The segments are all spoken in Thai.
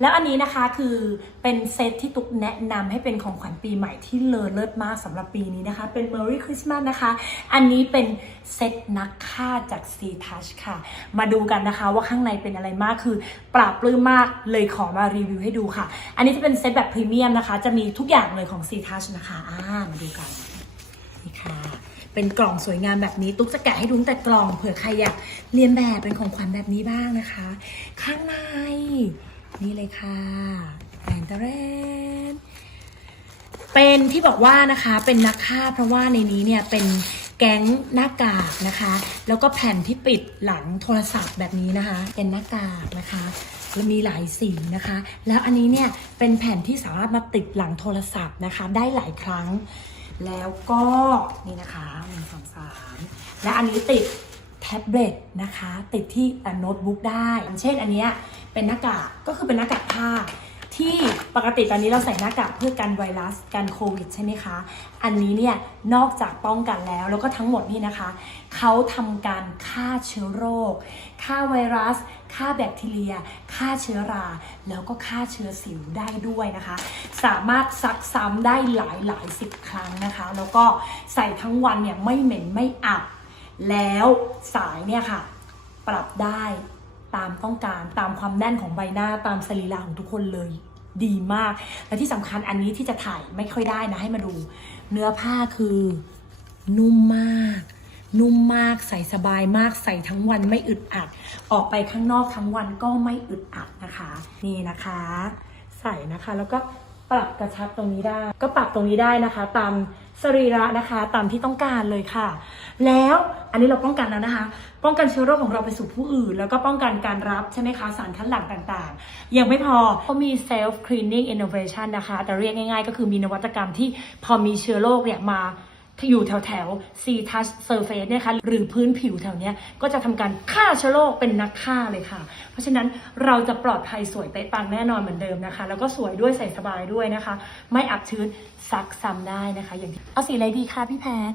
แล้วอันนี้นะคะคือเป็นเซตที่ตุ๊กแนะนำให้เป็นของขวัญปีใหม่ที่เลอเลิศมากสำหรับปีนี้นะคะ เป็น Merry Christmas นะคะ อันนี้เป็นเซตนักฆ่าจาก C Touch ค่ะ มาดูกันนะคะว่าข้างในเป็นอะไรมากคือ ปราบปลื้มมากเลยขอมารีวิวให้ดูค่ะ อันนี้จะเป็นเซตแบบพรีเมียมนะคะ จะมีทุกอย่างเลยของ C Touch นะคะอ่ามาดูกันนี่ค่ะเป็นกล่องสวยงามแบบนี้ ตุ๊กจะแกะให้ดูแต่กล่องเผื่อใครอยากเรียนแบบเป็นของขวัญแบบนี้บ้างนะคะ ข้างใน นี่เลยค่ะแอนเตอร์เรนเป็นที่บอกว่านะคะเป็นนักฆ่าเพราะว่าในนี้เนี่ยเป็นแก๊งหน้ากากนะคะ แล้วก็แผ่นที่ปิดหลังโทรศัพท์แบบนี้นะคะ เป็นหน้ากากนะคะแล้วมีหลายสีนะคะ แล้วอันนี้เนี่ยเป็นแผ่นที่สามารถมาติดหลังโทรศัพท์นะคะ ได้หลายครั้ง แล้วก็นี่นะคะหนึ่งสองสามและอันนี้ติด ท็บเล็ตนะคะ ติดที่โน้ตบุ๊กได้ เช่นอันนี้เป็นหน้ากากก็คือเป็นหน้ากากผ้าที่ปกติตอนนี้เราใส่หน้ากากเพื่อกันไวรัสกันโควิดใช่ไหมคะ อันนี้เนี่ยนอกจากป้องกันแล้วแล้วก็ทั้งหมดนี่นะคะ เขาทำการฆ่าเชื้อโรค ฆ่าไวรัส ฆ่าแบคทีเรีย ฆ่าเชื้อรา แล้วก็ฆ่าเชื้อสิวได้ด้วยนะคะ สามารถซักซ้ำได้หลายหลายสิบครั้งนะคะ แล้วก็ใส่ทั้งวันเนี่ยไม่เหม็นไม่อับ แล้วสายเนี่ยค่ะ ปรับได้ตามต้องการตามความแน่นของใบหน้าตามสรีระของทุกคนเลยดีมาก และที่สำคัญอันนี้ที่จะถ่ายไม่ค่อยได้นะให้มาดู เนื้อผ้าคือ นุ่มมาก นุ่มมากใส่สบายมากใส่ทั้งวันไม่อึดอัด ออกไปข้างนอกทั้งวันก็ไม่อึดอัดนะคะ นี่นะคะ ใส่นะคะแล้วก็ปรับกระชับตรงนี้ได้ ก็ปรับตรงนี้ได้นะคะ ตามสรีระนะคะ ตามที่ต้องการเลยค่ะ แล้วอันนี้เราป้องกันแล้วนะคะ ป้องกันเชื้อโรคของเราไปสู่ผู้อื่น แล้วก็ป้องกันการรับใช่ไหมคะ สารคัดหลั่งต่างๆ ยังไม่พอเขามี self cleaning innovation นะคะ แต่เรียกง่ายๆ ก็คือมีนวัตกรรมที่พอมีเชื้อโรคเนี่ยมาอยู่แถวแถวๆ C touch surface นี่ยค่ะหรือพื้นผิวแถวเนี้ยก็จะทำการฆ่าเชื้อโรคเป็นนักฆ่าเลยค่ะ เพราะฉะนั้นเราจะปลอดภัยสวยเป๊ะปังแน่นอนเหมือนเดิมนะคะ แล้วก็สวยด้วยใส่สบายด้วยนะคะ ไม่อับชื้นซักซ้ำได้นะคะ อย่างเอาสีอะไรดีคะพี่แพท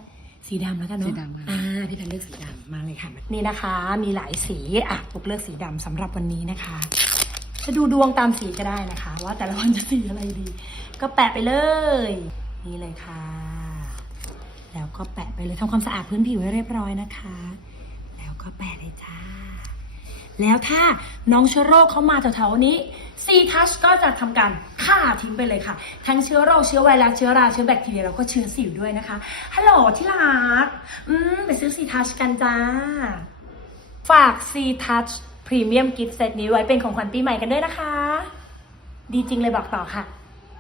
สีดำแล้วกันเนาะสีดำค่ะ อ่าพี่แพทเลือกสีดำมาเลยค่ะ นี่นะคะ มีหลายสีอะปุกเลือกสีดำสำหรับวันนี้นะคะ จะดูดวงตามสีก็ได้นะคะ ว่าแต่ละวันจะสีอะไรดี ก็แปะไปเลย นี่เลยค่ะ แล้วก็แปะไปเลยทำความสะอาดพื้นผิวให้เรียบร้อยนะคะ แล้วก็แปะเลยจ้า แล้วถ้าน้องเชื้อโรคเข้ามาแถวๆนี้ซีทัชก็จะทำการ ฆ่าทิ้งไปเลยค่ะ ทั้งเชื้อโรคเชื้อไวรัสเชื้อราเชื้อแบคทีเรียแล้วก็เชื้อสิวด้วยนะคะฮัลโหลที่รักอืมไปซื้อซีทัชกันจ้า ฝากซีทัชพรีเมียมกิฟต์เซตนี้ไว้เป็นของขวัญปีใหม่กันด้วยนะคะ ดีจริงเลยบอกต่อค่ะ